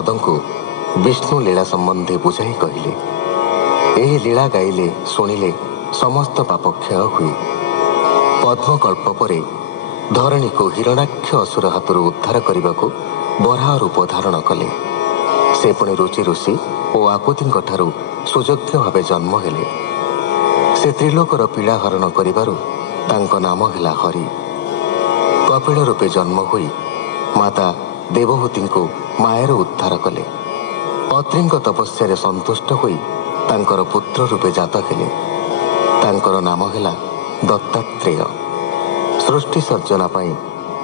नारदଙ୍କୁ विष्णु लीला सम्बन्धी बुझाई कहले ଏହି लीला गाइले शुणिले समस्त पाप क्षय हुए। पद्मकल्प पर धरणी को हिरणाक्ष असुर हाथ उद्धार करने को बराह रूप धारण कले। से पुणी रुचि ऋषि और आकुति सुयोग्य भाव जन्म हेले। से त्रिलोकर पीड़ा हरण कर नाम है हरि। कपिल रूपे जन्म हुई माता देवहूति को मायर उद्धार कले। अत्रि तपस्या संतुष्ट होई तांकर पुत्र रूपे जात हेले। तांकर नाम है दत्तात्रेय। सृष्टि सर्जना पाई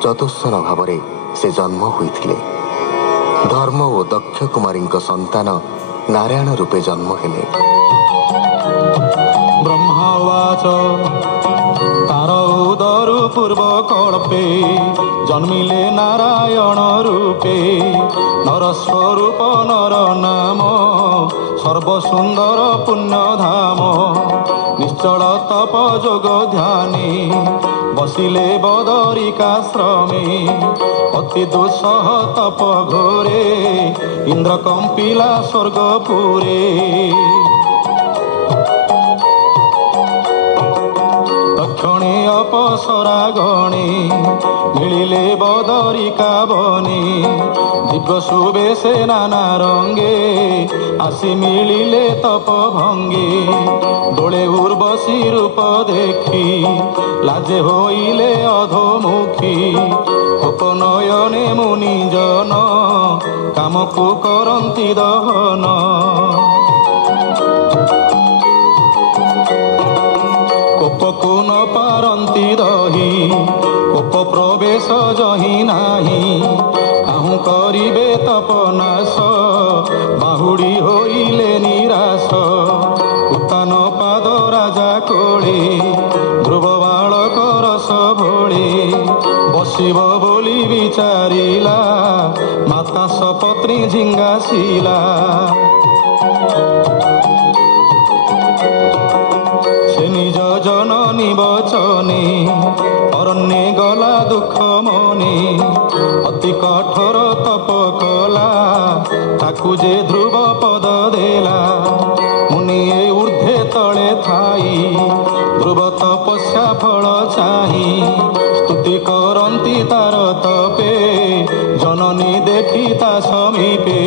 चतुष्सन भाव से जन्म होइथिले। धर्म और दक्ष कुमारी संतान नारायण रूपे जन्म हेले। ब्रह्मवाच तार उदरु पूर्व कल्पे जन्मिले नारायण रूपे। नरस्वरूप नर नाम सर्वसुंदर पुण्यधाम। निश्चल तप जोग ध्याने बसिले बदरिकाश्रमे। अति दुस्सह तप घोरे इंद्र कंपिला स्वर्गपुरे। दक्षिणे अपसरा गणे मिलिले बदरिका बने। दिव्य सुबेशे नाना रंगे आसी मिलिले तप भंगे। दोले उर्वशी रूप देखी लाजे होइले अधोमुखी। उपनयने मुनि जन कामकु करन्ति दहन। कोपकु न पारन्ति दही कोप प्रवेश जही नाही। आहु करिबे तपनाश बाहुडी होइले निराश। उत्तान पाद राजा कोळे ध्रुव बालक रस भोळे। बसिब बोली विचारिला माता सपत्नी झिंगासिला। से निज जननी बचने अरण्ये गला दुख मने। अति कठोर तप कला ताकु जे ध्रुव पद देला। मुनि ऊर्ध्वे तले थाई ध्रुव तपस्या फल चाही। स्तुति करन्ति तार तपे जननी देखी ता समीपे।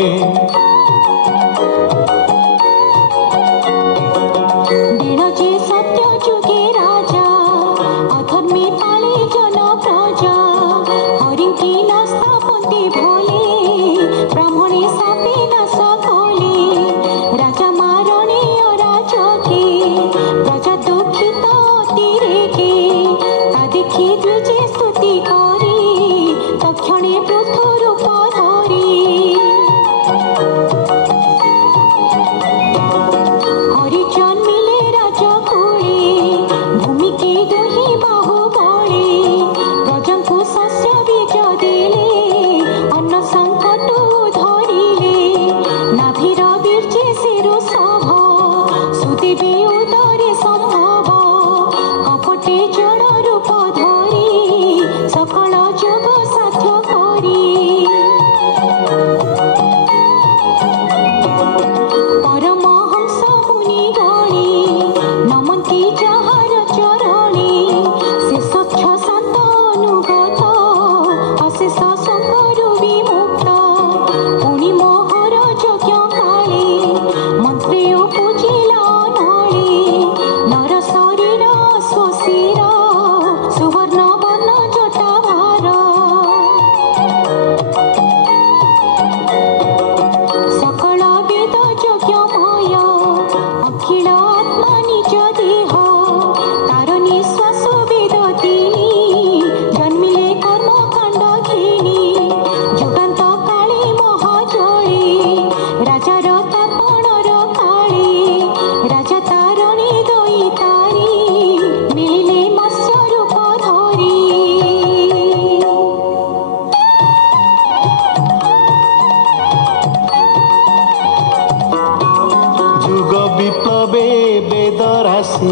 राशि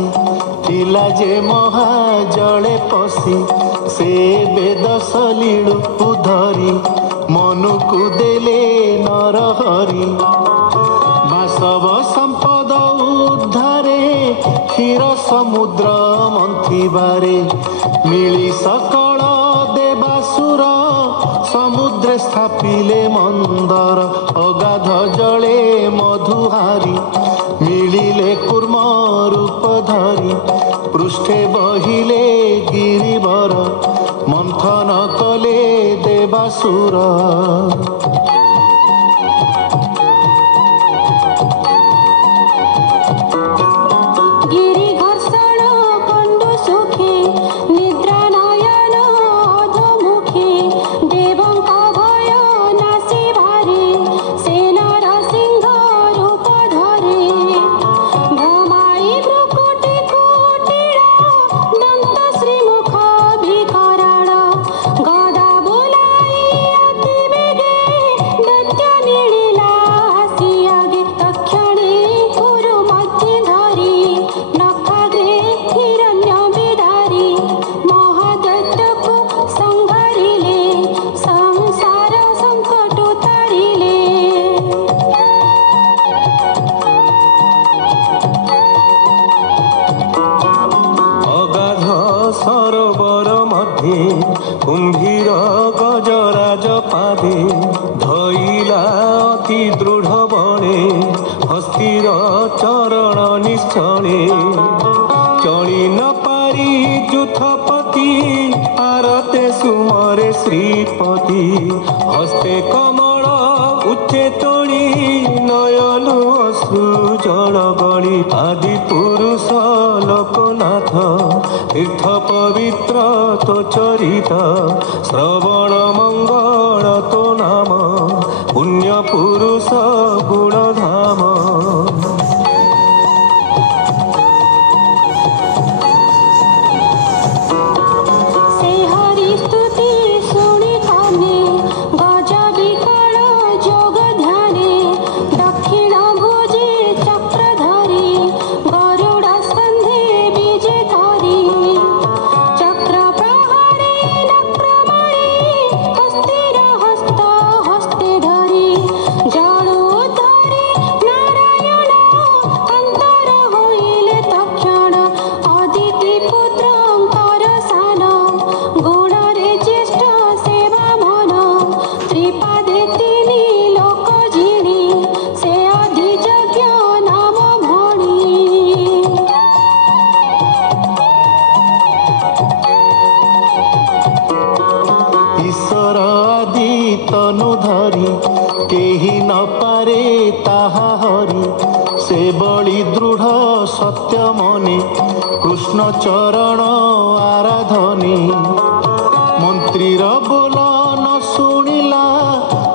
थिला जे महाजले पशि से बेद सलीलु धरी ମନୁକୁ ଦେଲେ ନରହରି ବାସବ ସମ୍ପଦ ଉଦ୍ଧାରେ କ୍ଷୀର ସମୁଦ୍ର ମନ୍ଥିବାରେ ମିଳି ସକଳ ଦେବାସୁର ସମୁଦ୍ରେ ସ୍ଥାପିଲେ ମନ୍ଦର ଅଗାଧ ଜଳେ ମଧୁହାରି ମିଳିଲେ କୁର୍ମ ରୂପ ଧରି ପୃଷ୍ଠେ ବହିଲେ ଗିରିବର ମନ୍ଥନ କଲେ ଦେବାସୁର কুম্ভীর গজরাজ পাদে ধইলা অতি দৃঢ় বলে হস্তির চরণ নিশ্চলে চলি ন পারি যুথপতি আরতে সুমরে শ্রীপতি হস্তে কমল উচ্চে তোড়ি নয়নু অশ্রু জল গড়ি আদি পুরুষ লোকনাথ তীর্থ পবিত্র তো চরিত শ্রবণ মঙ্গল তো নাম পুণ্য পুরুষ গুণধাম তনু ধরি কেহি ন পারে তাহা হরি সে বলি দৃঢ় সত্য মনে কৃষ্ণ চরণ আরাধনে মন্ত্রীর বোল ন শুনিলা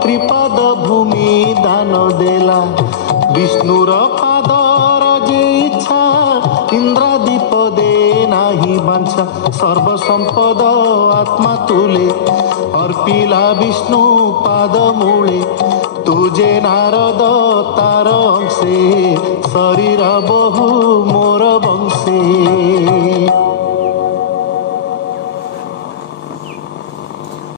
ত্রিপাদ ভূমি দান দেলা বিষ্ণুর পাদর যে ইচ্ছা ইন্দ্রাদীপ দে নাহি বাঞ্ছা সর্বসম্পদ আত্মা তুলে अर्पिला विष्णु पाद मूले तुझे नारद तार अंशे शरीर बहु मोर बंश